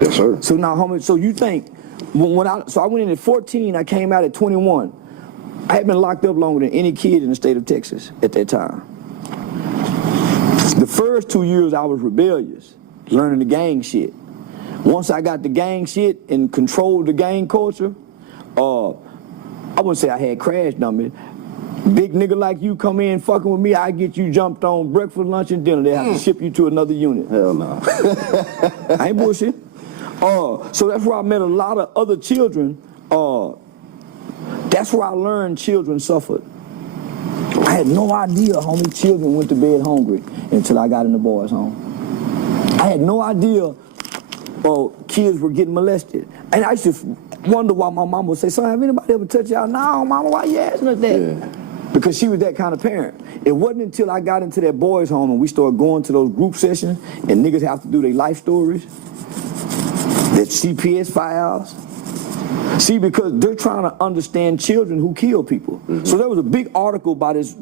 Yes, sir. So now, homie, so you think, I went in at 14, I came out at 21. I had been locked up longer than any kid in the state of Texas at that time. The first 2 years I was rebellious, learning the gang shit. Once I got the gang shit and controlled the gang culture, I wouldn't say I had crash dummies. Big nigga like you come in fucking with me, I get you jumped on breakfast, lunch, and dinner. They have to ship you to another unit. Hell no. I ain't bullshit. So that's where I met a lot of other children. That's where I learned children suffered. I had no idea how many children went to bed hungry until I got in the boys' home. I had no idea kids were getting molested. And I used to wonder why my mom would say, son, have anybody ever touched y'all? No, mama, why you asking us that? Yeah. Because she was that kind of parent. It wasn't until I got into that boys' home and we started going to those group sessions and niggas have to do their life stories, their CPS files. See, because they're trying to understand children who kill people. Mm-hmm. So there was a big article by this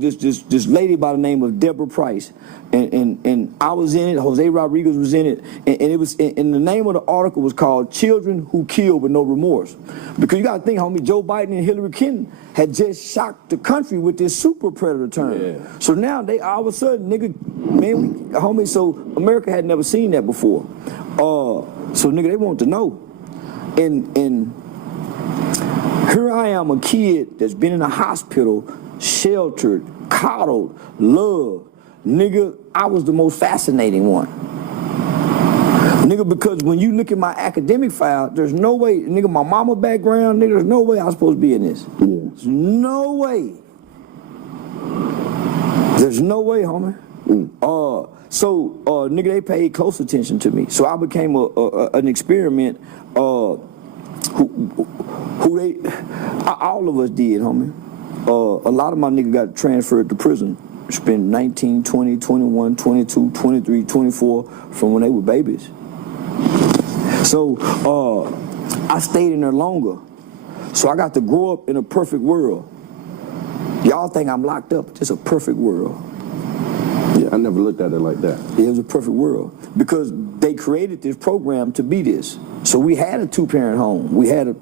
lady by the name of Deborah Price, and I was in it. Jose Rodriguez was in it, and it was. And the name of the article was called "Children Who Kill with No Remorse," because you got to think, homie, Joe Biden and Hillary Clinton had just shocked the country with this super predator term. Yeah. So now they all of a sudden, nigga, man, homie. So America had never seen that before. So nigga, they want to know, and. Here I am, a kid that's been in a hospital, sheltered, coddled, loved. Nigga, I was the most fascinating one. Nigga, because when you look at my academic file, there's no way, nigga, my mama background, nigga, there's no way I was supposed to be in this. Yeah. There's no way. There's no way, homie. Nigga, they paid close attention to me. So I became an experiment, all of us did, homie. A lot of my niggas got transferred to prison. Spent 19, 20, 21, 22, 23, 24 from when they were babies. So I stayed in there longer. So I got to grow up in a perfect world. Y'all think I'm locked up. It's a perfect world. Yeah, I never looked at it like that. It was a perfect world because they created this program to be this. So we had a two-parent home. We had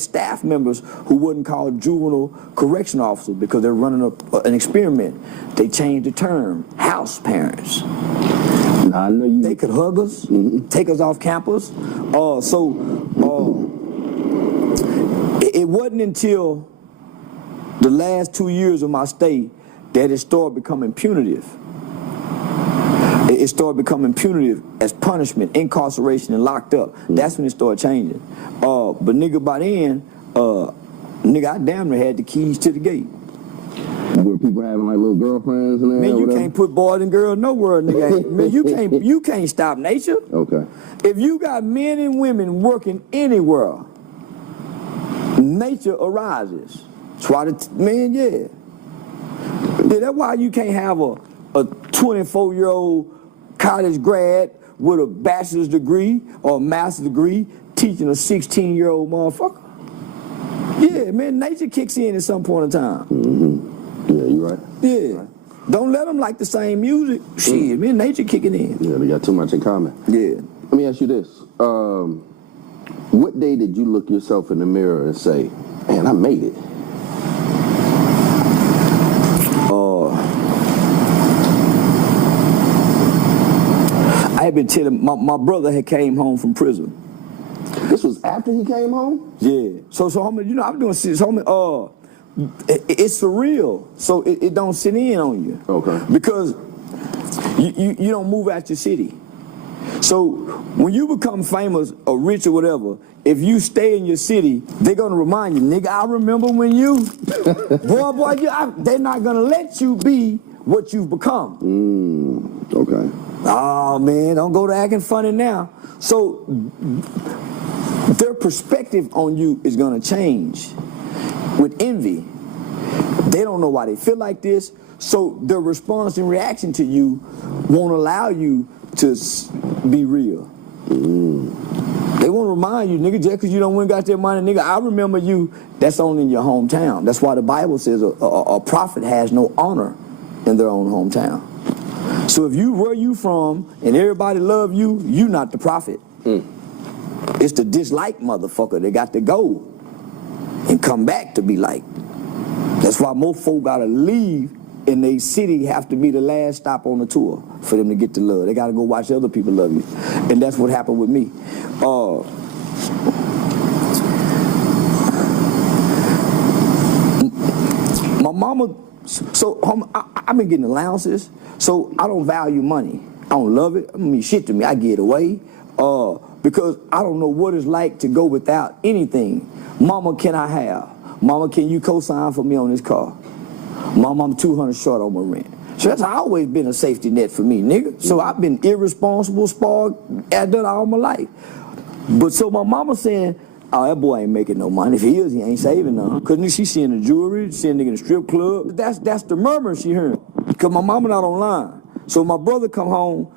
staff members who wasn't called juvenile correction officers because they're running an experiment. They changed the term, house parents. I know you. They could hug us, take us off campus. It wasn't until the last 2 years of my stay that it started becoming punitive. It started becoming punitive as punishment, incarceration, and locked up. That's when it started changing. But nigga, by then, nigga, I damn near had the keys to the gate. Were people having like little girlfriends and man, you can't put boys and girls nowhere, nigga. Man, you can't stop nature. Okay. If you got men and women working anywhere, nature arises. That's why yeah, that's why you can't have a 24-year-old college grad with a bachelor's degree or a master's degree teaching a 16-year-old motherfucker. Yeah, man, nature kicks in at some point in time. Mm-hmm. Yeah, you right. Yeah. Right. Don't let them like the same music. Shit, man, nature kicking in. Yeah, they got too much in common. Yeah. Let me ask you this. What day did you look yourself in the mirror and say, man, I made it? I had been telling, my brother had came home from prison. This was after he came home? Yeah. So homie, you know, I'm doing shit, homie, it's surreal. So it don't sit in on you. Okay. Because you don't move out your city. So when you become famous or rich or whatever, if you stay in your city, they're gonna remind you, nigga, I remember when you, boy, they're not gonna let you be what you've become. Okay. Oh man, don't go to acting funny now. So their perspective on you is gonna change with envy. They don't know why they feel like this, so their response and reaction to you won't allow you to be real. They won't remind you, nigga, just because you don't win got that money, nigga, I remember you, that's only in your hometown. That's why the Bible says a prophet has no honor in their own hometown. So if you where you from and everybody love you, you not the prophet. It's the dislike motherfucker that got to go and come back to be liked. That's why most folk gotta leave and they city have to be the last stop on the tour for them to get the love. They gotta go watch other people love you. And that's what happened with me. My mama, so I've been getting allowances, so I don't value money. I don't love it. I mean, shit to me, I get away. Because I don't know what it's like to go without anything. Mama, can I have? Mama, can you co-sign for me on this car? Mama, I'm $200 short on my rent. So that's always been a safety net for me, nigga. So I've been irresponsible, spoiled, I've done all my life. But so my mama saying, oh, that boy ain't making no money. If he is, he ain't saving none. Because she seeing the jewelry, seeing nigga in the strip club. That's the murmur she heard. Because my mama not online. So my brother come home,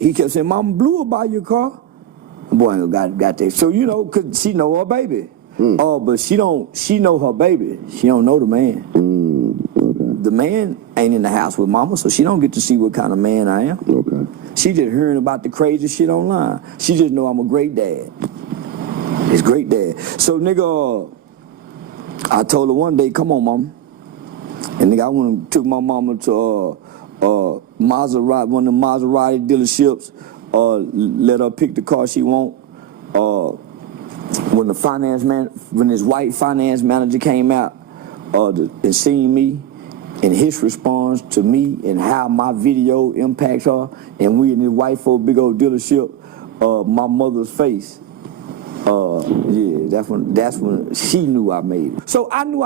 he kept saying, Mama, Blue will buy your car. The boy ain't got that. So, you know, because she know her baby. But she know her baby. She don't know the man. Okay. The man ain't in the house with mama, so she don't get to see what kind of man I am. Okay. She just hearing about the crazy shit online. She just know I'm a great dad. It's great dad. So, nigga, I told her one day, come on, mama. And nigga, I went and took my mama to Maserati, one of the Maserati dealerships. Let her pick the car she want. When this white finance manager came out and seen me, and his response to me and how my video impacts her, and we in this white folk big old dealership, my mother's face. Yeah, that's when she knew I made it. So I knew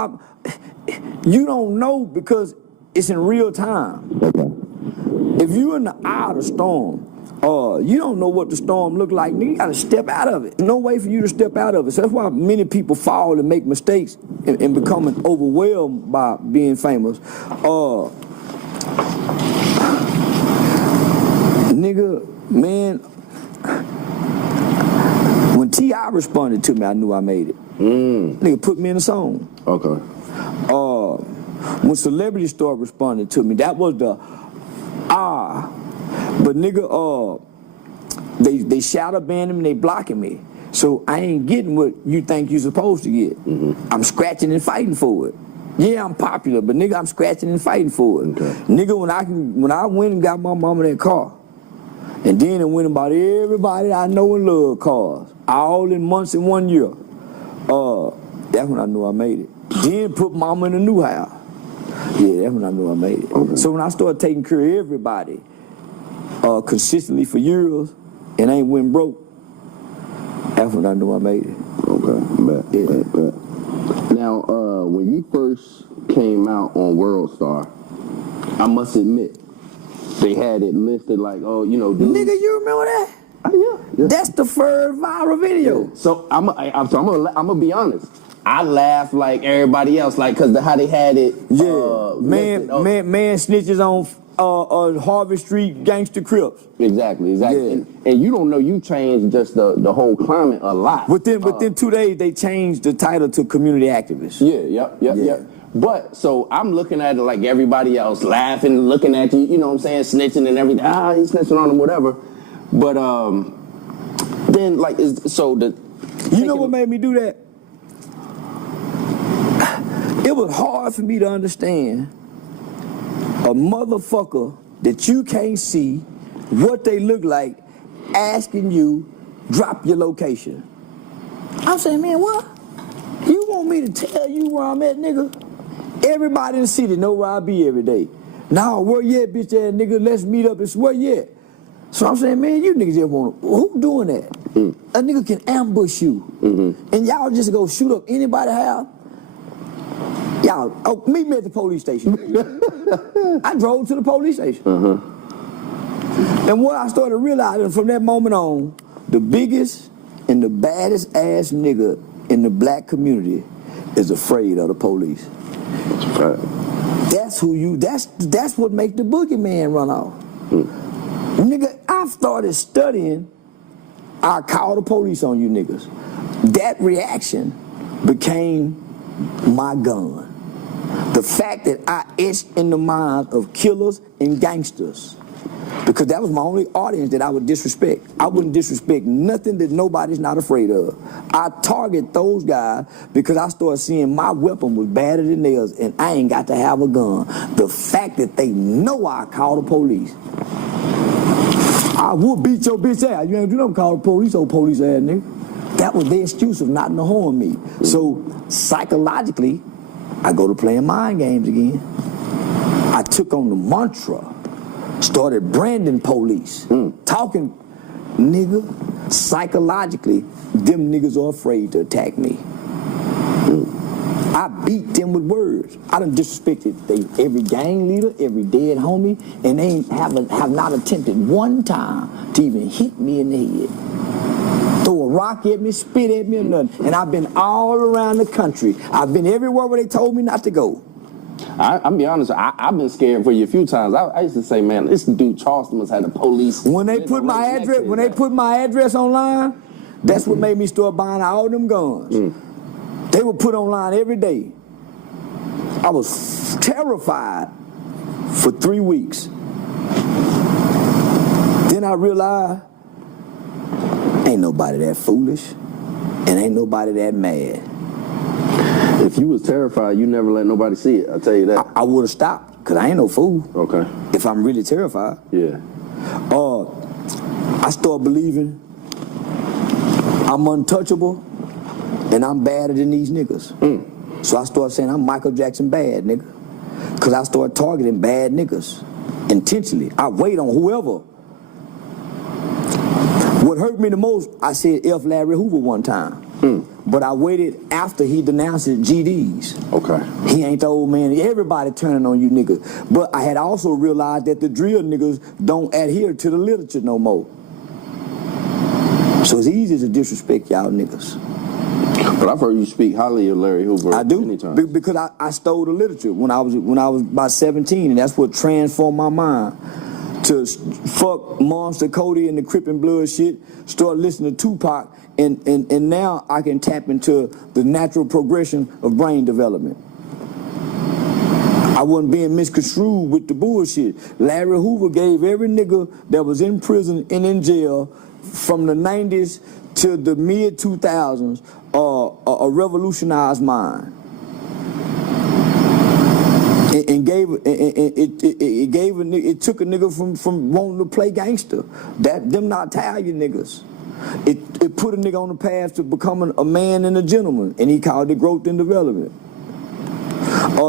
you don't know because it's in real time. Okay. If you're in the eye of the storm, you don't know what the storm look like. You gotta step out of it. No way for you to step out of it. So that's why many people fall and make mistakes and becoming overwhelmed by being famous. Nigga, man, when T.I. responded to me, I knew I made it. Nigga put me in a song. Okay. When Celebrity Store responded to me, that was the But nigga, they shadow banning me, they blocking me. So I ain't getting what you think you supposed to get. I'm scratching and fighting for it. Yeah, I'm popular, but nigga, I'm scratching and fighting for it. Okay. Nigga, when I went and got my mama that car, and then it went about everybody I know and love cars, all in months in 1 year. That's when I knew I made it. Then put mama in a new house. Yeah, that's when I knew I made it. Okay. So when I started taking care of everybody consistently for years and ain't went broke, that's when I knew I made it. Okay, bet. Now, when you first came out on World Star, I must admit, they had it listed like, oh, you know, dude. Nigga, you remember that? Yeah. That's the first viral video. Yeah. So I'm gonna be honest. I laughed like everybody else, like, cause how they had it. Yeah, man snitches on Harvey Street gangster Crips. Exactly. Yeah. And you don't know, you changed just the whole climate a lot. Within 2 days, they changed the title to community activist. Yeah. But so I'm looking at it like everybody else, laughing, looking at you. You know what I'm saying, snitching and everything. He's snitching on him, whatever. But then like you know what made me do that? It was hard for me to understand a motherfucker that you can't see what they look like asking you, drop your location. I'm saying, man, what? You want me to tell you where I'm at, nigga? Everybody in the city know where I be every day. Nah, where you at, bitch ass nigga? Let's meet up. It's where you at? So I'm saying, man, you niggas just want to, who doing that? A nigga can ambush you. And y'all just go shoot up anybody's house. Y'all, meet me at the police station. I drove to the police station. And what I started realizing from that moment on, the biggest and the baddest ass nigga in the black community is afraid of the police. That's what make the boogeyman run off. Nigga, I started studying, I call the police on you niggas. That reaction became my gun. The fact that I etched in the minds of killers and gangsters Because that was my only audience that I would disrespect. I wouldn't disrespect nothing that nobody's not afraid of. I target those guys because I started seeing my weapon was better than theirs and I ain't got to have a gun. The fact that they know I call the police. I will beat your bitch ass. You ain't do nothing, call the police, old police ass nigga. That was their excuse of not to harm me. So psychologically, I go to playing mind games again. I took on the mantra. Started branding police, talking, nigga, psychologically, them niggas are afraid to attack me. I beat them with words. I done disrespected every gang leader, every dead homie, and they have not attempted one time to even hit me in the head. Throw a rock at me, spit at me, or nothing. And I've been all around the country. I've been everywhere where they told me not to go. I'll be honest, I've been scared for you a few times. I used to say, man, this dude Charleston must have the police. When they put my address online, that's what made me start buying all them guns. They were put online every day. I was terrified for 3 weeks. Then I realized, ain't nobody that foolish, and ain't nobody that mad. If you was terrified, you never let nobody see it. I'll tell you that. I would have stopped, because I ain't no fool. Okay. If I'm really terrified. Yeah. I start believing I'm untouchable and I'm badder than these niggas. So I start saying I'm Michael Jackson bad, nigga. Because I start targeting bad niggas intentionally. I wait on whoever. What hurt me the most, I said F. Larry Hoover one time. But I waited after he denounced his GDs. Okay. He ain't the old man. Everybody turning on you niggas. But I had also realized that the drill niggas don't adhere to the literature no more. So it's easy to disrespect y'all niggas. But I've heard you speak highly of Larry Hoover. I do, many times. Because I stole the literature when I was about 17, and that's what transformed my mind. To fuck Monster Cody and the Crippin' Blood shit, start listening to Tupac, and now I can tap into the natural progression of brain development. I wasn't being misconstrued with the bullshit. Larry Hoover gave every nigga that was in prison and in jail from the 90s to the mid-2000s a revolutionized mind. It took a nigga from wanting to play gangster. Them not Italian niggas. It put a nigga on the path to becoming a man and a gentleman, and he called it growth and development.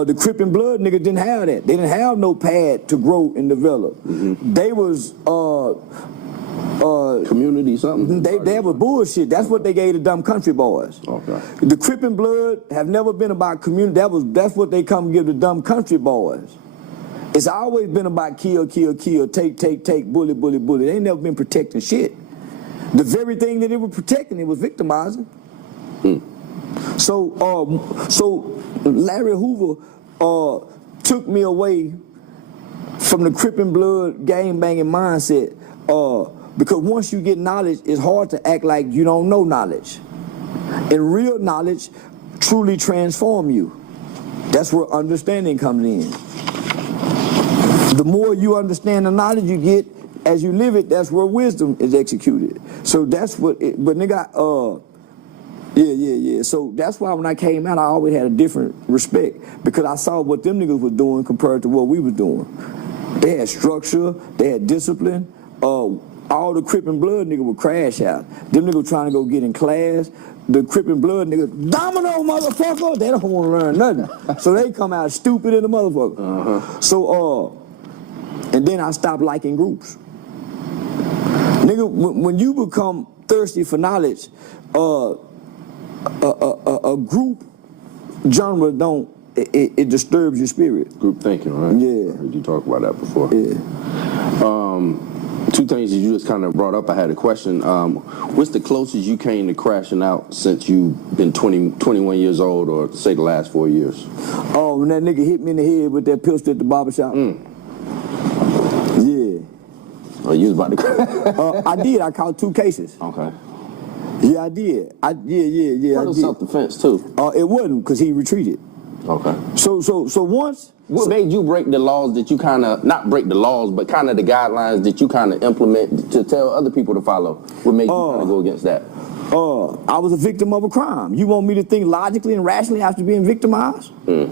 The Crippin' Blood nigga didn't have that. They didn't have no path to grow and develop. They was community something. They was bullshit. That's what they gave the dumb country boys. Okay. The Crippin' Blood have never been about community. That's what they come give the dumb country boys. It's always been about kill, kill, kill, take, bully, bully, bully. They ain't never been protecting shit. The very thing that they were protecting, it was victimizing. So Larry Hoover took me away from the Crippin' Blood gang banging mindset. Because once you get knowledge, it's hard to act like you don't know knowledge. And real knowledge truly transforms you. That's where understanding comes in. The more you understand the knowledge you get, as you live it, that's where wisdom is executed. So that's what but nigga, yeah. So that's why when I came out, I always had a different respect, because I saw what them niggas was doing compared to what we was doing. They had structure, they had discipline. All the Crippin' Blood niggas would crash out. Them niggas trying to go get in class. The Crippin' Blood niggas, domino motherfucker, they don't want to learn nothing. So they come out stupid in the motherfucker. So, and then I stopped liking groups. Nigga, when you become thirsty for knowledge, a group genre it disturbs your spirit. Group thinking, right? Yeah. I heard you talk about that before. Yeah. Two things that you just kind of brought up. I had a question. What's the closest you came to crashing out since you've been 21 years old, or say the last 4 years? Oh, when that nigga hit me in the head with that pistol at the barbershop. Yeah. Oh, you was about to I did. I caught 2 cases. Okay. Yeah, I did. Yeah. It was self-defense, too. It wasn't, because he retreated. Okay. So once. What made you break the laws that you kind of, not break the laws, but kind of the guidelines that you kind of implement to tell other people to follow? What made you kind of go against that? I was a victim of a crime. You want me to think logically and rationally after being victimized? The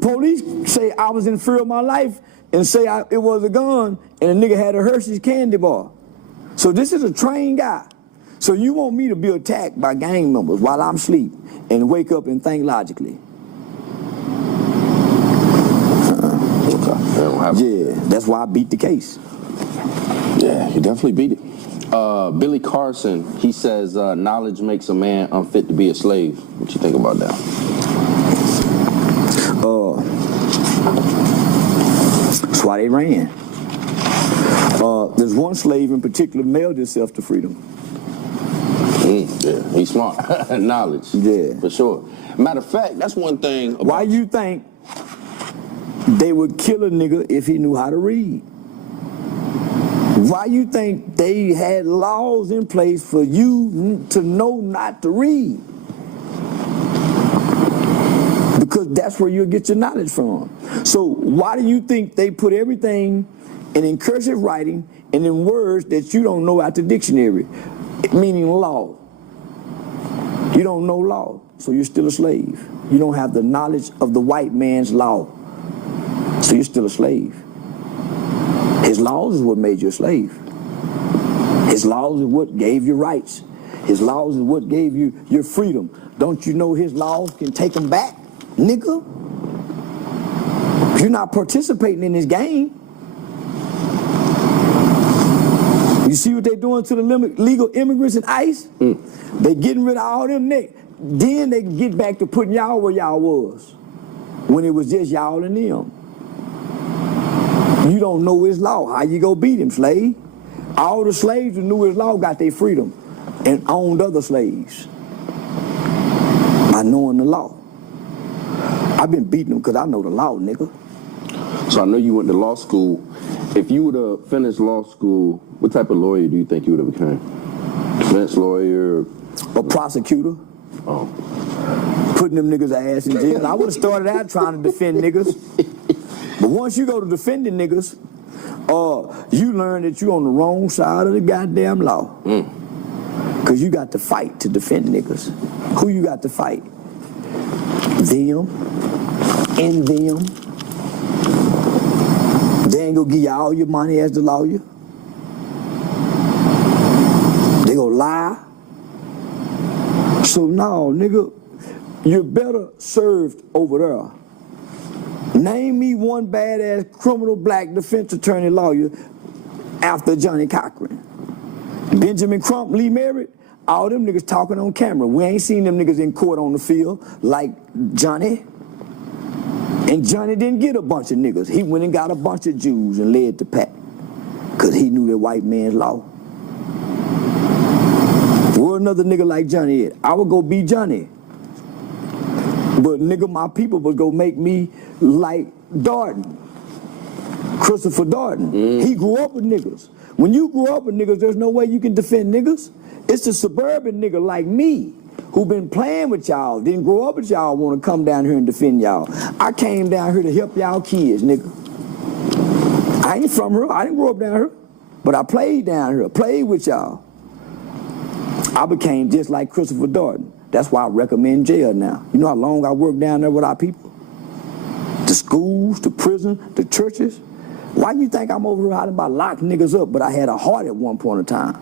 police say I was in fear of my life and say it was a gun and a nigga had a Hershey's candy bar. So this is a trained guy. So you want me to be attacked by gang members while I'm asleep and wake up and think logically? Yeah, that's why I beat the case. Yeah, you definitely beat it. Billy Carson, he says, knowledge makes a man unfit to be a slave. What you think about that? That's why they ran. There's one slave in particular mailed himself to freedom. Yeah, he's smart. Knowledge. Yeah. For sure. Matter of fact, that's one thing. Why you think they would kill a nigga if he knew how to read? Why you think they had laws in place for you to know not to read? Because that's where you'll get your knowledge from. So why do you think they put everything in cursive writing and in words that you don't know out the dictionary, meaning law? You don't know law, so you're still a slave. You don't have the knowledge of the white man's law, so you're still a slave. His laws is what made you a slave. His laws is what gave you rights. His laws is what gave you your freedom. Don't you know his laws can take them back, nigga? You're not participating in this game. You see what they doing to the legal immigrants in ICE? They getting rid of all them niggas. Then they get back to putting y'all where y'all was when it was just y'all and them. You don't know his law. How you go beat him, slave? All the slaves who knew his law got their freedom and owned other slaves by knowing the law. I've been beating them because I know the law, nigga. So I know you went to law school. If you would have finished law school, what type of lawyer do you think you would have become? Defense lawyer? A prosecutor. Oh. Putting them niggas' ass in jail. I would have started out trying to defend niggas. But once you go to defending niggas, you learn that you're on the wrong side of the goddamn law. Because you got to fight to defend niggas. Who you got to fight? Them. And them. They ain't gonna give you all your money as the lawyer. They gonna lie. So no, nigga, you're better served over there. Name me one badass criminal black defense attorney lawyer after Johnny Cochran. Benjamin Crump, Lee Merritt, all them niggas talking on camera. We ain't seen them niggas in court on the field like Johnny. And Johnny didn't get a bunch of niggas. He went and got a bunch of Jews and led the pack because he knew the white man's law. Where another nigga like Johnny at? I would go be Johnny. But nigga, my people would go make me like Darden. Christopher Darden. He grew up with niggas. When you grew up with niggas, there's no way you can defend niggas. It's the suburban nigga like me who been playing with y'all, didn't grow up with y'all, want to come down here and defend y'all. I came down here to help y'all kids, nigga. I ain't from here. I didn't grow up down here. But I played down here, played with y'all. I became just like Christopher Darden. That's why I recommend jail now. You know how long I worked down there with our people? The schools, the prison, the churches. Why you think I'm over here hiding about locking niggas up, but I had a heart at one point in time?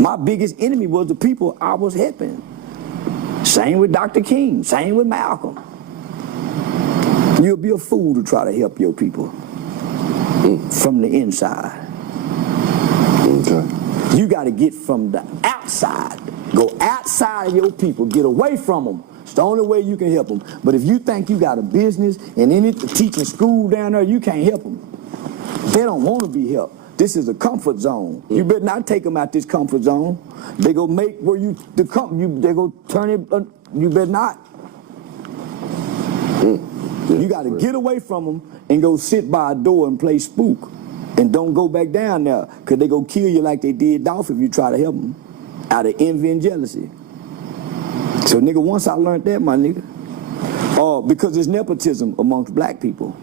My biggest enemy was the people I was helping. Same with Dr. King, same with Malcolm. You'll be a fool to try to help your people from the inside. Okay. You got to get from the outside. Go outside of your people. Get away from them. It's the only way you can help them. But if you think you got a business and in it teaching school down there, you can't help them. They don't want to be helped. This is a comfort zone. You better not take them out this comfort zone. They go make where you they go turn it. You better not. You got to get away from them and go sit by a door and play spook, and don't go back down there because they go kill you like they did Dolph if you try to help them out of envy and jealousy. So nigga, once I learned that, my nigga, Because there's nepotism amongst black people.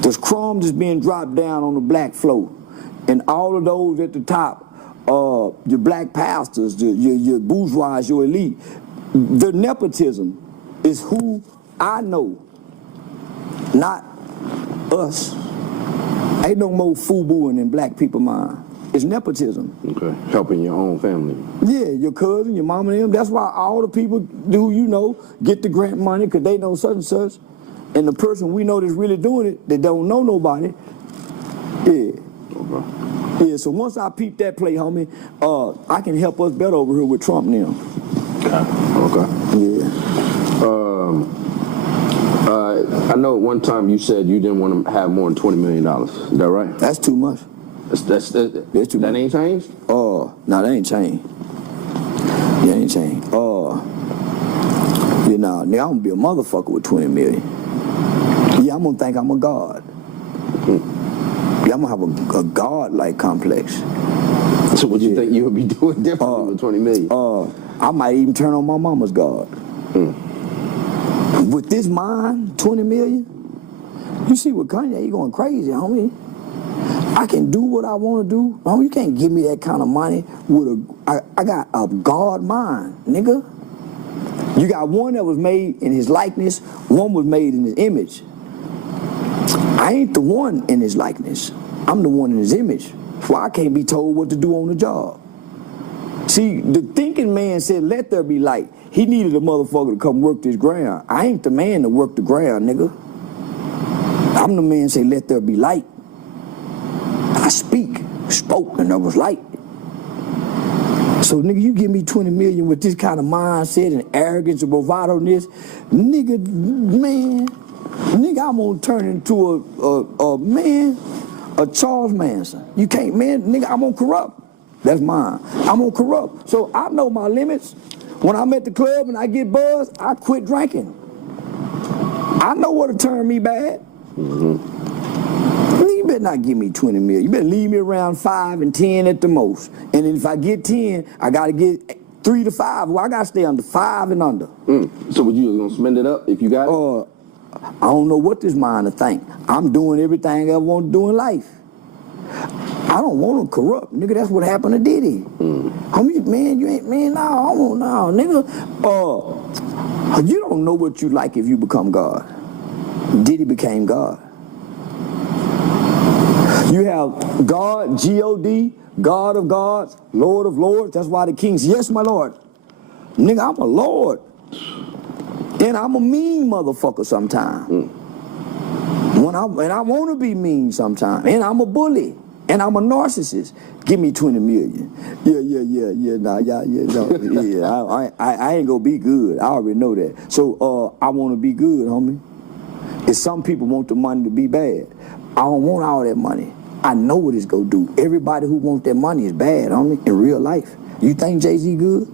There's crumbs is being dropped down on the black floor. And all of those at the top, your black pastors, your bourgeois, your elite, the nepotism is who I know, not us. Ain't no more FUBUing in black people mind. It's nepotism. Okay, helping your own family. Yeah, your cousin, your mama and them. That's why all the people who you know get the grant money because they know such and such. And the person we know that's really doing it, that don't know nobody, yeah. Okay. Yeah, so once I peep that play, homie, I can help us better over here with Trump now. Okay. Yeah. I know at one time you said you didn't want to have more than $20 million. Is that right? That's too much. That's too much. That ain't changed? No, that ain't changed. That ain't changed. You know, nigga, I'm gonna be a motherfucker with 20 million. Yeah, I'm gonna think I'm a god. Yeah, I'm gonna have a god-like complex. So what you think you would be doing differently with 20 million? I might even turn on my mama's god. With this mind, 20 million, you see what Kanye, he going crazy, homie. I can do what I want to do. Homie, you can't give me that kind of money with I got a God mind, nigga. You got one that was made in his likeness, one was made in his image. I ain't the one in his likeness. I'm the one in his image. So I can't be told what to do on the job. See, the thinking man said, let there be light. He needed a motherfucker to come work this ground. I ain't the man to work the ground, nigga. I'm the man say, let there be light. I spoke, and there was light. So, nigga, you give me 20 million with this kind of mindset and arrogance and bravado-ness, nigga, man, nigga, I'm gonna turn into a Charles Manson. You can't, man, nigga, I'm gonna corrupt. That's mine. I'm gonna corrupt. So I know my limits. When I'm at the club and I get buzzed, I quit drinking. I know what'll turn me bad. You better not give me 20 million. You better leave me around 5 and 10 at the most. And then if I get 10, I gotta get 3 to 5. Well, I gotta stay under 5 and under. So would you gonna spend it up if you got it? I don't know what this mind to think. I'm doing everything I want to do in life. I don't want to corrupt, nigga. That's what happened to Diddy. Homie, man, you ain't, man, no, nigga. You don't know what you like if you become God. Diddy became God. You have God, G-O-D, God of gods, Lord of lords. That's why the king says, yes, my Lord. Nigga, I'm a Lord. And I'm a mean motherfucker sometimes. And I want to be mean sometimes. And I'm a bully. And I'm a narcissist. Give me 20 million. I ain't gonna be good. I already know that. So I want to be good, homie. If some people want the money to be bad, I don't want all that money. I know what it's gonna do. Everybody who wants that money is bad, homie, in real life. You think Jay-Z good?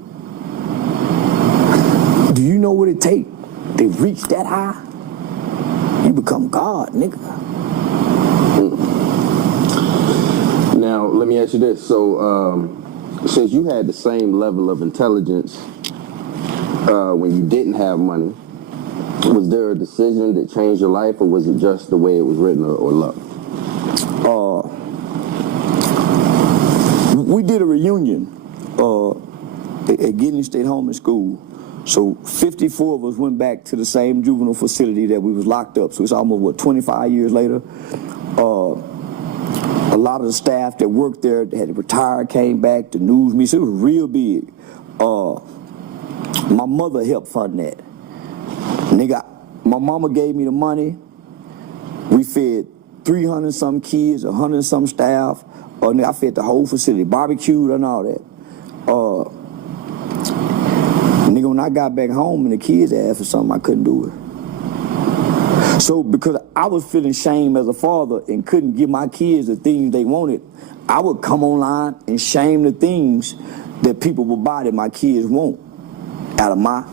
Do you know what it takes to reach that high? You become God, nigga. Now, let me ask you this. So, since you had the same level of intelligence when you didn't have money, was there a decision that changed your life, or was it just the way it was written or luck? We did a reunion at Gideon State Home and School. So 54 of us went back to the same juvenile facility that we was locked up. So it's almost, 25 years later. A lot of the staff that worked there that had retired came back to news me. So it was real big. My mother helped fund that. Nigga, my mama gave me the money. We fed 300 some kids, 100 some staff. Nigga, I fed the whole facility, barbecued and all that. Nigga, when I got back home and the kids asked for something, I couldn't do it. So because I was feeling shame as a father and couldn't give my kids the things they wanted, I would come online and shame the things that people would buy that my kids want out of my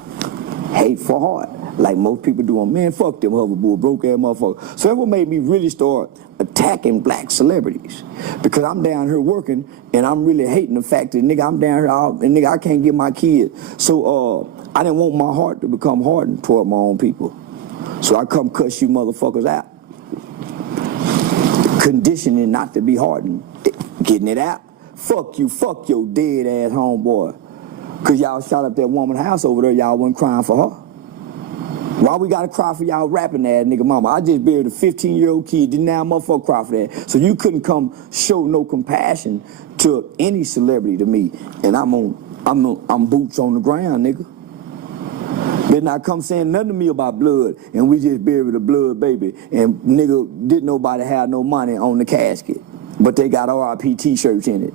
hateful heart. Like most people do on, man, fuck them hoverboard, broke ass motherfucker. So that what made me really start attacking black celebrities. Because I'm down here working and I'm really hating the fact that, nigga, I'm down here and nigga, I can't get my kids. So I didn't want my heart to become hardened toward my own people. So I come cuss you motherfuckers out. Conditioning not to be hardened. Getting it out. Fuck you, fuck your dead ass homeboy. Cause y'all shot up that woman's house over there, y'all wasn't crying for her. Why we gotta cry for y'all rapping ass nigga mama? I just buried a 15-year-old kid, didn't now motherfucker cry for that. So you couldn't come show no compassion to any celebrity to me. And I'm boots on the ground, nigga. Better not come saying nothing to me about blood, and we just buried a blood baby, and nigga, didn't nobody have no money on the casket, but they got RIP t-shirts in it.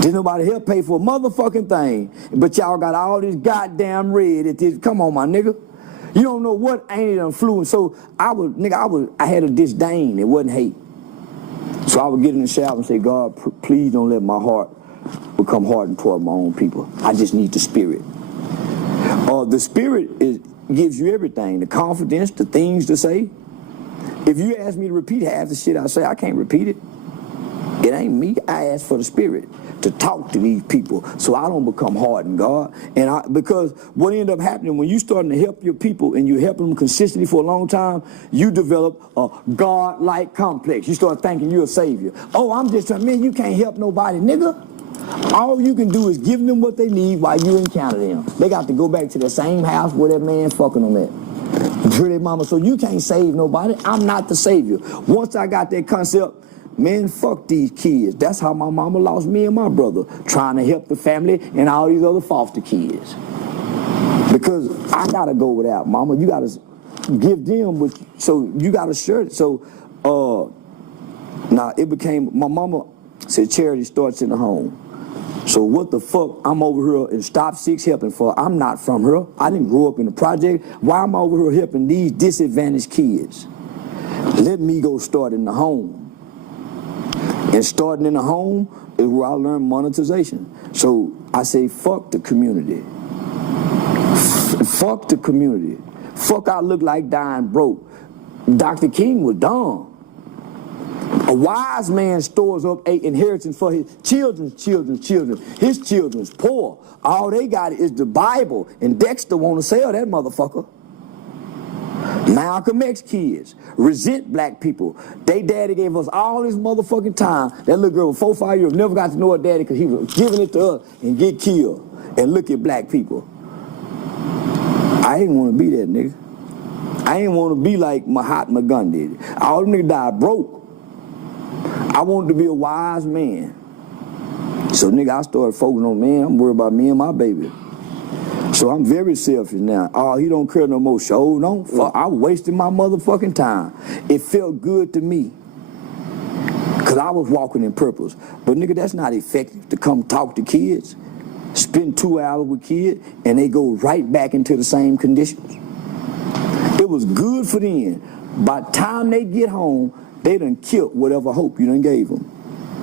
Didn't nobody help pay for a motherfucking thing, but y'all got all this goddamn red at this. Come on, my nigga. You don't know what ain't influence. So I had a disdain. It wasn't hate. So I would get in the shower and say, God, please don't let my heart become hardened toward my own people. I just need the spirit. The spirit gives you everything, the confidence, the things to say. If you ask me to repeat half the shit I say, I can't repeat it. It ain't me. I ask for the spirit to talk to these people so I don't become hardened, God. Because what ended up happening when you starting to help your people and you helping them consistently for a long time, you develop a God-like complex. You start thinking you're a savior. Oh, I'm just trying, man, you can't help nobody, nigga. All you can do is give them what they need while you encounter them. They got to go back to the same house where that man fucking them at. Pretty mama, so you can't save nobody. I'm not the savior. Once I got that concept, man, fuck these kids. That's how my mama lost me and my brother, trying to help the family and all these other foster kids. Because I gotta go without, mama. You gotta give them, so you gotta share it. So, now it became, my mama said charity starts in the home. So what the fuck I'm over here in Stop 6 helping for? I'm not from here. I didn't grow up in the project. Why am I over here helping these disadvantaged kids? Let me go start in the home. And starting in the home is where I learned monetization. So I say, fuck the community. Fuck the community. Fuck I look like dying broke. Dr. King was dumb. A wise man stores up an inheritance for his children's children. His children's poor. All they got is the Bible, and Dexter want to sell that motherfucker. Malcolm X kids resent black people. They daddy gave us all this motherfucking time. That little girl with 4 or 5 years never got to know her daddy because he was giving it to us and get killed. And look at black people. I didn't want to be that nigga. I didn't want to be like Mahatma Gandhi. All them niggas died broke. I wanted to be a wise man. So nigga, I started focusing on, man, I'm worried about me and my baby. So I'm very selfish now. Oh, he don't care no more. Show no. Fuck, I wasted my motherfucking time. It felt good to me. Cause I was walking in purpose. But nigga, that's not effective to come talk to kids, spend 2 hours with kids, and they go right back into the same conditions. It was good for them. By the time they get home, they done killed whatever hope you done gave them.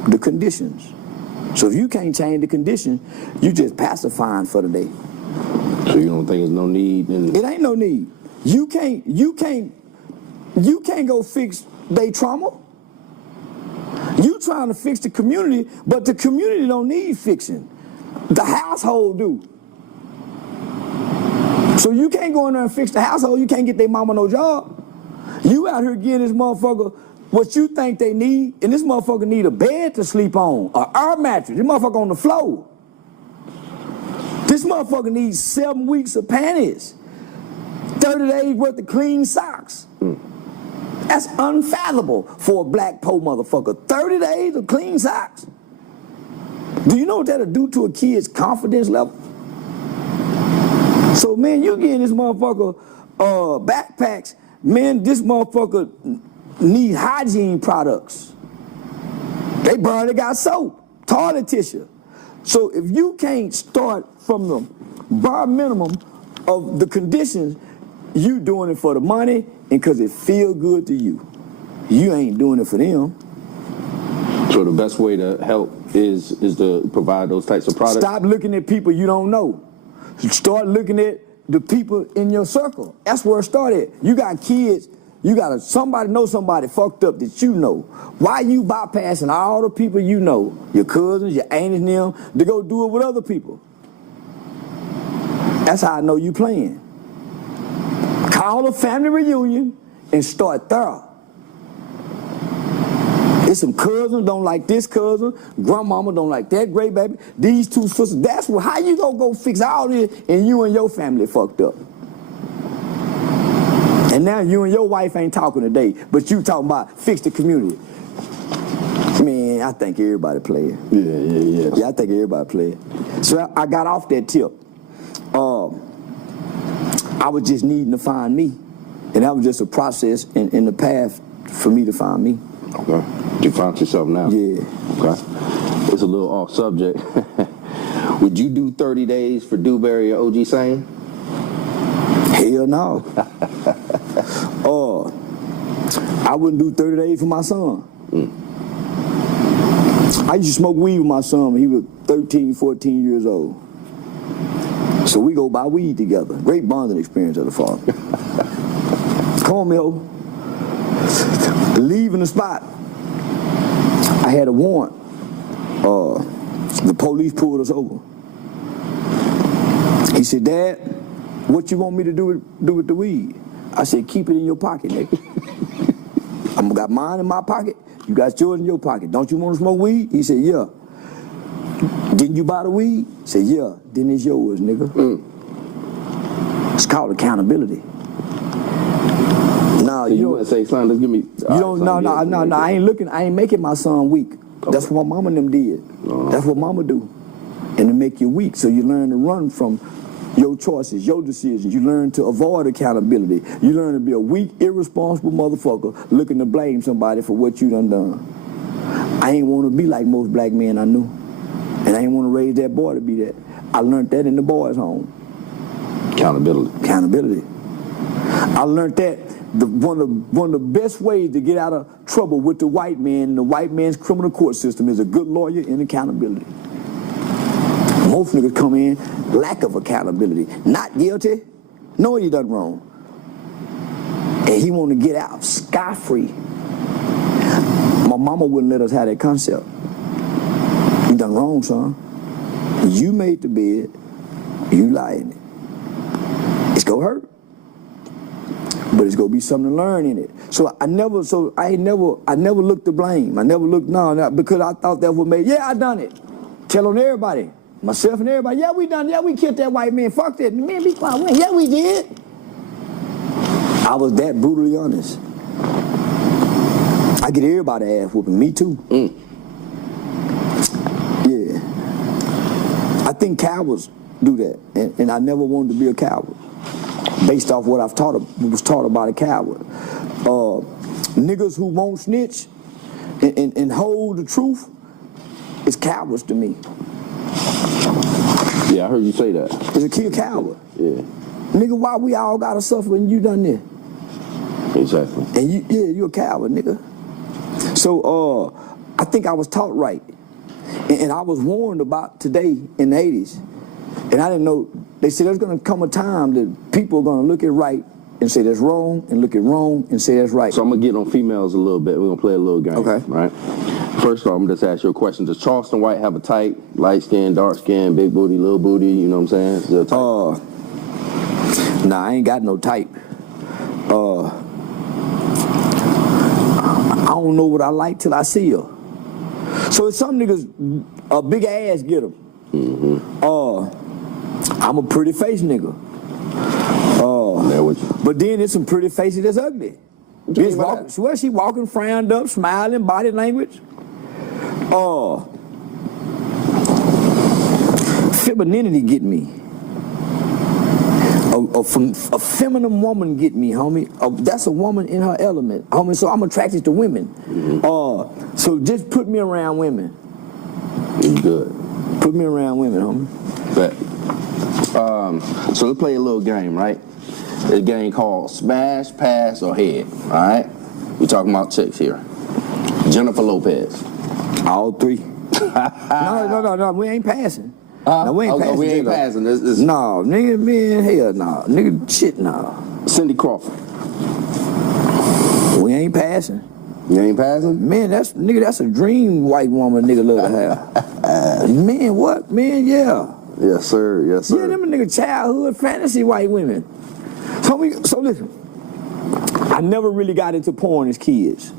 The conditions. So if you can't change the conditions, you just pacifying for the day. So you don't think there's no need? It ain't no need. You can't go fix their trauma. You trying to fix the community, but the community don't need fixing. The household do. So you can't go in there and fix the household. You can't get their mama no job. You out here getting this motherfucker what you think they need, and this motherfucker need a bed to sleep on, an air mattress. This motherfucker on the floor. This motherfucker needs 7 weeks of panties, 30 days worth of clean socks. That's unfathomable for a black poor motherfucker. 30 days of clean socks. Do you know what that'll do to a kid's confidence level? So man, you getting this motherfucker backpacks. Man, this motherfucker need hygiene products. They barely got soap, toilet tissue. So if you can't start from the bare minimum of the conditions, you doing it for the money and because it feel good to you. You ain't doing it for them. So the best way to help is to provide those types of products? Stop looking at people you don't know. Start looking at the people in your circle. That's where it started. You got kids. You got somebody know somebody fucked up that you know. Why you bypassing all the people you know, your cousins, your aunties and them, to go do it with other people? That's how I know you playing. Call a family reunion and start there. There's some cousins don't like this cousin, grandmama don't like that great baby, these two sisters. That's how you gonna go fix all this and you and your family fucked up. And now you and your wife ain't talking today, but you talking about fix the community. Man, I think everybody playing. Yeah, I think everybody playing. So I got off that tip. I was just needing to find me. And that was just a process in the path for me to find me. Okay. You found yourself now? Yeah. Okay. It's a little off subject. Would you do 30 days for Dewberry or OG Sane? Hell no. I wouldn't do 30 days for my son. I used to smoke weed with my son when he was 13, 14 years old. So we go buy weed together. Great bonding experience at the farm. Come on, Mill. Leaving the spot, I had a warrant. The police pulled us over. He said, Dad, what you want me to do with the weed? I said, keep it in your pocket, nigga. I got mine in my pocket. You got yours in your pocket. Don't you want to smoke weed? He said, yeah. Didn't you buy the weed? He said, yeah. Then it's yours, nigga. It's called accountability. No, so you wouldn't say, son, let's give me. No. I ain't making my son weak. Okay. That's what my mama and them did. That's what mama do. And to make you weak, so you learn to run from your choices, your decisions. You learn to avoid accountability. You learn to be a weak, irresponsible motherfucker looking to blame somebody for what you done. I ain't want to be like most black men I knew. And I ain't want to raise that boy to be that. I learned that in the boys' home. Accountability. I learned that one of the best ways to get out of trouble with the white man and the white man's criminal court system is a good lawyer and accountability. Most niggas come in lack of accountability. Not guilty. Know he done wrong. And he want to get out scot-free. My mama wouldn't let us have that concept. You done wrong, son. You made the bed. You lie in it. It's gonna hurt. But it's gonna be something to learn in it. So I never looked to blame. I never looked, because I thought that would make, I done it. Tell on everybody. Myself and everybody, we done, we killed that white man, fuck that, man, be quiet, yeah, we did. I was that brutally honest. I get everybody ass whooping, me too. Yeah. I think cowards do that, and I never wanted to be a coward, based off what was taught about a coward. Niggas who won't snitch and hold the truth is cowards to me. Yeah, I heard you say that. It's a kid coward. Yeah. Nigga, why we all gotta suffer when you done this? Exactly. And you a coward, nigga. So I think I was taught right. And I was warned about today in the 80s. And I didn't know, they said there's gonna come a time that people are gonna look at right and say that's wrong, and look at wrong and say that's right. So I'm gonna get on females a little bit. We're gonna play a little game. Okay. Right? First off, I'm just ask you a question. Does Charleston White have a type? Light skin, dark skin, big booty, little booty, you know what I'm saying? Is there a type? Nah, I ain't got no type. I don't know what I like till I see her. So if some niggas, a big ass get them. I'm a pretty face nigga. But then there's some pretty faces that's ugly. Bitch she walking frowned up, smiling, body language. Femininity get me. A feminine woman get me, homie. That's a woman in her element, homie. So I'm attracted to women. So just put me around women. Good. Put me around women, homie. Bet. So let's play a little game, right? A game called Smash, Pass, or Head. All right? We're talking about chicks here. Jennifer Lopez. All three. No. We ain't passing. No, we ain't passing. We ain't passing. No, nigga, man, hell no. Nigga, shit, no. Cindy Crawford. We ain't passing. You ain't passing? Man, that's a dream white woman nigga love to have. Man, what? Man, yeah. Yes, sir. Yes, sir. Yeah, them nigga childhood fantasy white women. So Homie, so listen, I never really got into porn as kids.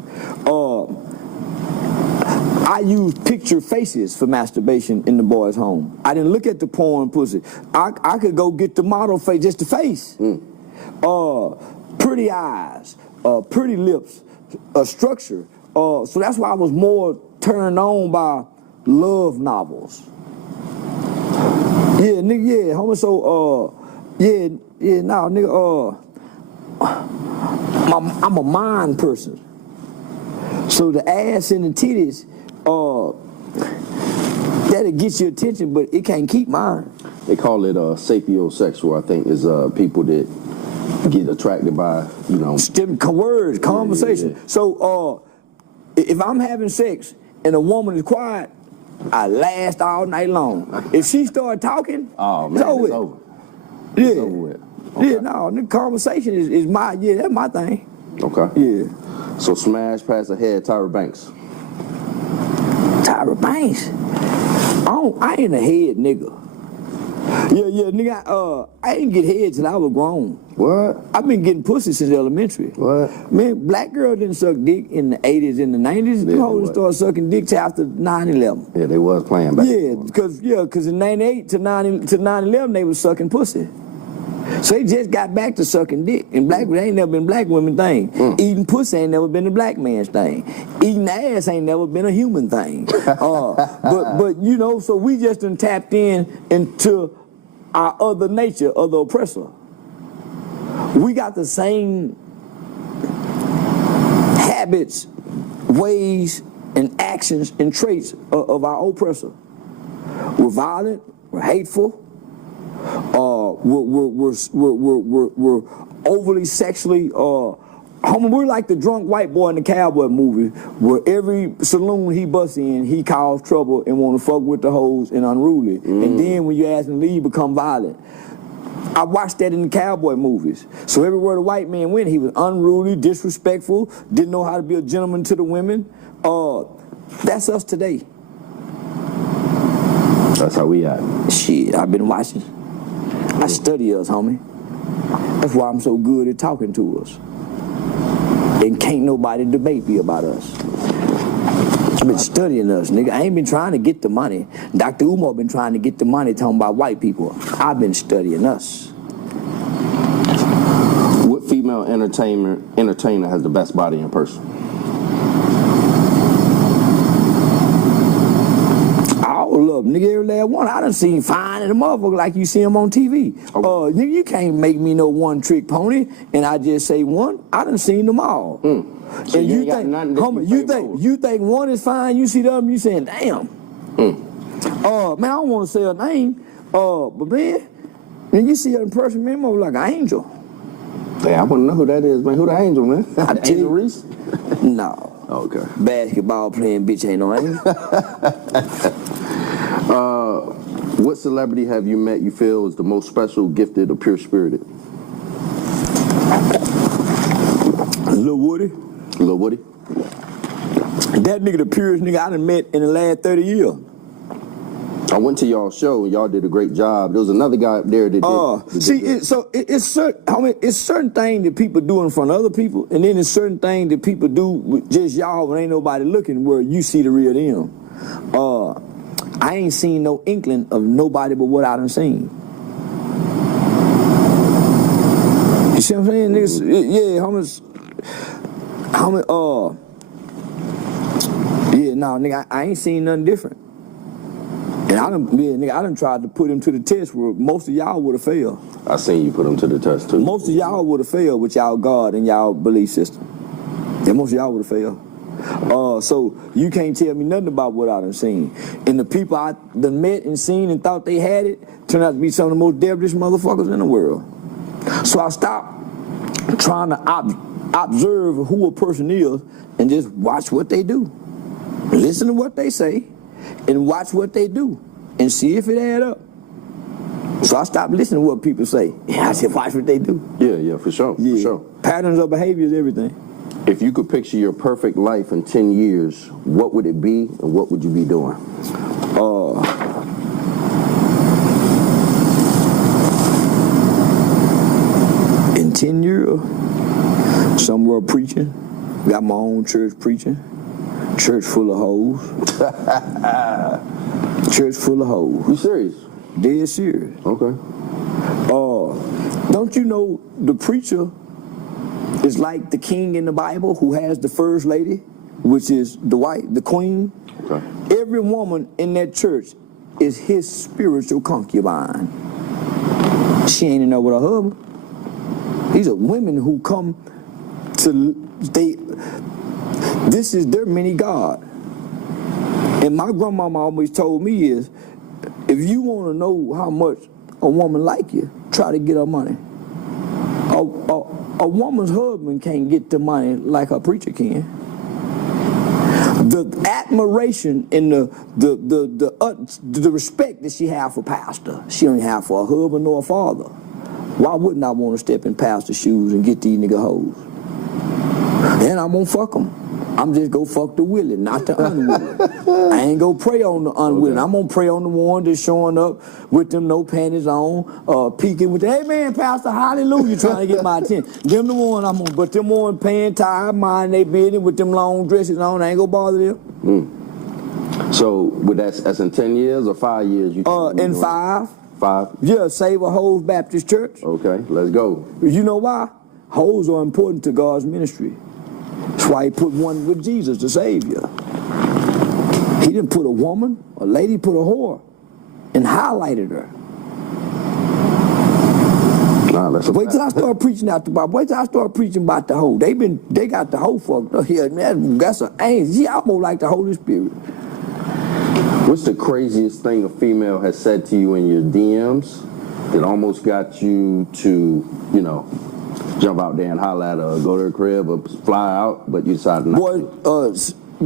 I used picture faces for masturbation in the boys' home. I didn't look at the porn pussy. I could go get the model face, just the face. Pretty eyes, pretty lips, structure. So that's why I was more turned on by love novels. Yeah, nigga, yeah, homie, so, nigga, I'm a mind person. So the ass and the titties, that'll get your attention, but it can't keep mine. They call it sapiosexual, I think, is people that get attracted by, you know. Words, conversation. Yeah. So if I'm having sex and a woman is quiet, I last all night long. If she start talking, oh, man, it's over. It's over. Yeah. It's over with. Okay. Yeah, no, the conversation is my, that's my thing. Okay. Yeah. So smash past ahead, Tyra Banks. Tyra Banks? I ain't a head nigga. Yeah, nigga, I didn't get head till I was grown. What? I've been getting pussy since elementary. What? Man, black girl didn't suck dick in the 80s and the 90s. Yeah, The hoes started sucking dick till after 9/11. Yeah, they was playing back. Yeah, because in 98 to 9/11 they was sucking pussy. So they just got back to sucking dick. And black ain't never been black women thing. Eating pussy ain't never been a black man's thing. Eating ass ain't never been a human thing. But you know, so we just done tapped into our other nature of the oppressor. We got the same habits, ways, and actions and traits of our oppressor. We're violent, we're hateful, we're overly sexually, we're like the drunk white boy in the cowboy movie, where every saloon he busts in, he cause trouble and want to fuck with the hoes and unruly. And then when you ask him to leave, become violent. I watched that in the cowboy movies. So everywhere the white man went, he was unruly, disrespectful, didn't know how to be a gentleman to the women. That's us today. That's how we act. Shit, I've been watching. I study us, homie. That's why I'm so good at talking to us. And can't nobody debate me about us. I've been studying us, nigga. I ain't been trying to get the money. Dr. Umar been trying to get the money talking about white people. I've been studying us. What female entertainer has the best body in person? All of them, nigga, every last one. I done seen fine in the motherfucker like you see them on TV. Okay. Nigga, you can't make me no one trick pony and I just say one. I done seen them all. So and you think, homie, you think one is fine, you see the other, you saying, damn. Man, I don't want to say her name, but man, when you see her in person, man, more like an angel. Damn, I want to know who that is, man. Who the angel, man? I tell Angel you, Reese? No. Okay. Basketball playing bitch ain't no angel. What celebrity have you met you feel is the most special, gifted, or pure-spirited? Lil Woody. Lil Woody? That nigga the purest nigga I done met in the last 30 years. I went to y'all's show and y'all did a great job. There was another guy up there that did. It's certain things that people do in front of other people, and then it's certain things that people do with just y'all when ain't nobody looking, where you see the real them. I ain't seen no inkling of nobody but what I done seen. You see what I'm saying? Niggas, yeah, nigga, I ain't seen nothing different. And I done tried to put him to the test where most of y'all would have failed. I seen you put him to the test too. Most of y'all would have failed with y'all God and y'all belief system. Yeah, most of y'all would have failed. So you can't tell me nothing about what I done seen. And the people I done met and seen and thought they had it turned out to be some of the most devilish motherfuckers in the world. So I stopped trying to observe who a person is and just watch what they do. Listen to what they say and watch what they do and see if it add up. So I stopped listening to what people say. I said, watch what they do. Yeah, for sure. Yeah. For sure. Patterns of behavior is everything. If you could picture your perfect life in 10 years, what would it be and what would you be doing? In 10 real. Somewhere preaching. Got my own church preaching. Church full of hoes. Church full of hoes. You serious? Dead serious. Okay. Don't you know the preacher is like the king in the Bible who has the first lady, which is the queen? Okay. Every woman in that church is his spiritual concubine. She ain't in there with her husband. These are women who come to, this is their mini God. And my grandmama always told me is, if you want to know how much a woman like you, try to get her money. A woman's husband can't get the money like a preacher can. The admiration and the respect that she have for pastor, she don't have for a husband nor a father. Why wouldn't I want to step in pastor's shoes and get these nigga hoes? And I'm gonna fuck them. I'm just gonna fuck the willing, not the unwilling. I ain't gonna pray on the unwilling. Okay. I'm gonna pray on the one that's showing up with them no panties on, peeking with the, hey man, pastor, hallelujah, trying to get my attention. Them the one I'm gonna, but them one paying time, mind they business with them long dresses on, I ain't gonna bother them. So, with that's in 10 years or 5 years? In 5. 5? Yeah, Save a Hoes Baptist Church. Okay, let's go. You know why? Hoes are important to God's ministry. That's why he put one with Jesus, the Savior. He didn't put a woman, a lady put a whore, and highlighted her. Nah, that's Wait till I start preaching out the Bible. Wait till I start preaching about the hoe. They got the hoe fucked up here. That's an angel. She almost like the Holy Spirit. What's the craziest thing a female has said to you in your DMs that almost got you to, jump out there and holler at her, go to her crib or fly out, but you decided not to?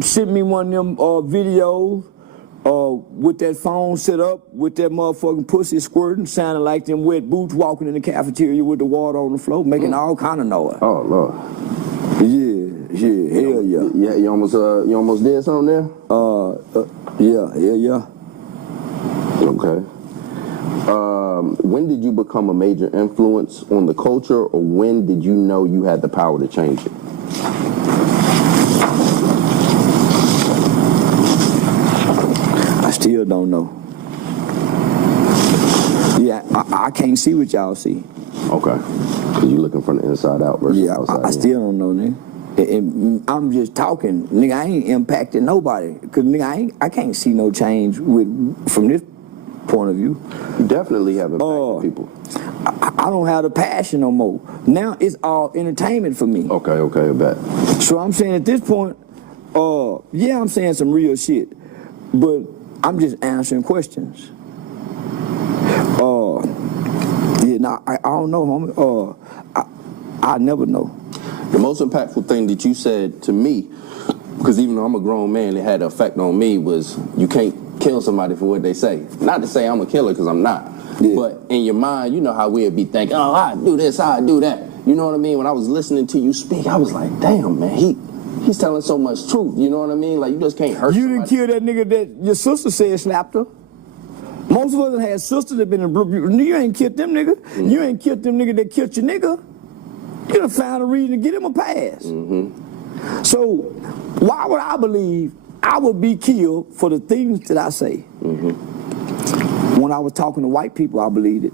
Sent me one of them videos with that phone set up with that motherfucking pussy squirting, sounding like them wet boots walking in the cafeteria with the water on the floor, making all kind of noise. Oh, Lord. Yeah, hell yeah. Yeah, you almost did something there? Yeah. Okay. When did you become a major influence on the culture, or when did you know you had the power to change it? I still don't know. Yeah, I can't see what y'all see. Okay. Because you're looking from the inside out versus outside in. I still don't know, nigga. And I'm just talking. Nigga, I ain't impacting nobody. Because, nigga, I can't see no change from this point of view. You definitely have impacted people. I don't have the passion no more. Now it's all entertainment for me. Okay, I bet. So I'm saying at this point, yeah, I'm saying some real shit, but I'm just answering questions. I don't know, homie. I never know. The most impactful thing that you said to me, because even though I'm a grown man, it had an effect on me, was you can't kill somebody for what they say. Not to say I'm a killer, because I'm not. Yeah. But in your mind, you know how we'd be thinking, oh, I do this, I do that. You know what I mean? When I was listening to you speak, I was like, damn, man, he's telling so much truth. You know what I mean? Like, you just can't hurt somebody. You didn't kill that nigga that your sister said slapped her. Most of us had sisters that been in blue. You ain't killed them nigga. Mm-hmm. You ain't killed them nigga that killed your nigga. You done found a reason to get him a pass. Mm-hmm. So why would I believe I would be killed for the things that I say? Mm-hmm. When I was talking to white people, I believed it.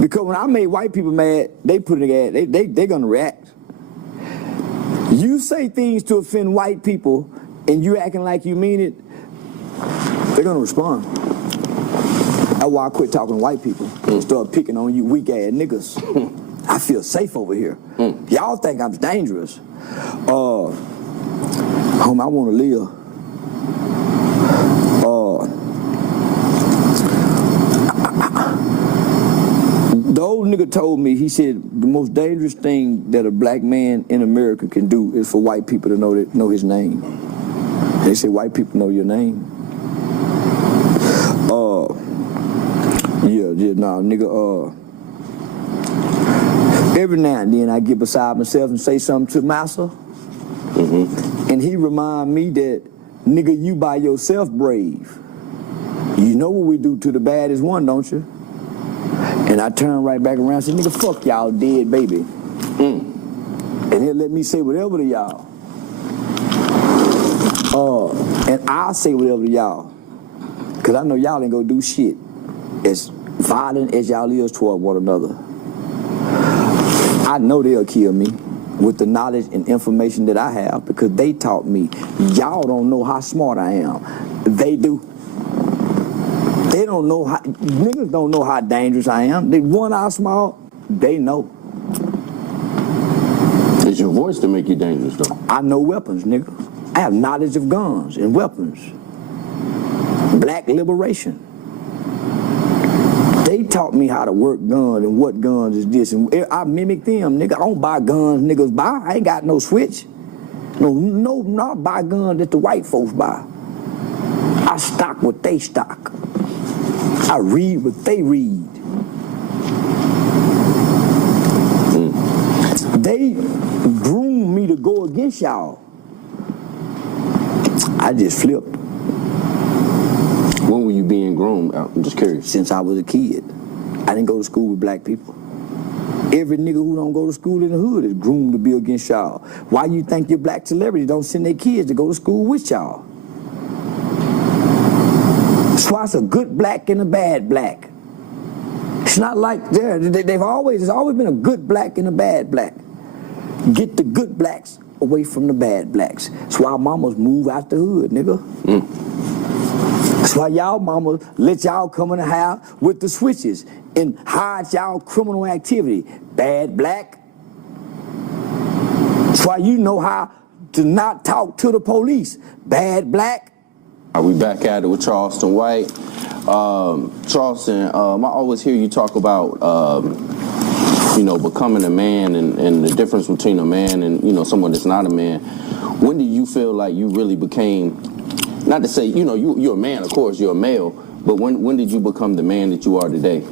Because when I made white people mad, they put it at, they're gonna react. You say things to offend white people and you acting like you mean it, they're gonna respond. That's why I quit talking to white people and start picking on you weak ass niggas. I feel safe over here. Y'all think I'm dangerous. Homie, I wanna live. The old nigga told me, he said, the most dangerous thing that a black man in America can do is for white people to know his name. They say white people know your name. Nigga, every now and then I get beside myself and say something to Massa, and he remind me that, nigga, you by yourself brave. You know what we do to the baddest one, don't you? And I turned right back around and said, nigga, fuck y'all dead baby. And he'll let me say whatever to y'all. And I'll say whatever to y'all. Because I know y'all ain't gonna do shit as violent as y'all is toward one another. I know they'll kill me with the knowledge and information that I have because they taught me. Y'all don't know how smart I am. They do. They don't know how, niggas don't know how dangerous I am. They one eye small, they know. It's your voice to make you dangerous, though. I know weapons, nigga. I have knowledge of guns and weapons. Black liberation. They taught me how to work guns and what guns is this. And I mimic them, nigga. I don't buy guns niggas buy. I ain't got no switch. No, not buy guns that the white folks buy. I stock what they stock. I read what they read. They groomed me to go against y'all. I just flipped. When were you being groomed? I'm just curious. Since I was a kid. I didn't go to school with black people. Every nigga who don't go to school in the hood is groomed to be against y'all. Why you think your black celebrities don't send their kids to go to school with y'all? That's why it's a good black and a bad black. It's not like there's always been a good black and a bad black. Get the good blacks away from the bad blacks. That's why mamas move out the hood, nigga. That's why y'all mamas let y'all come in the house with the switches and hide y'all criminal activity. Bad black. That's why you know how to not talk to the police. Bad black. Are we back at it with Charleston White? Charleston, I always hear you talk about, becoming a man and the difference between a man and, someone that's not a man. When did you feel like you really became, not to say, you're a man, of course, you're a male, but when did you become the man that you are today?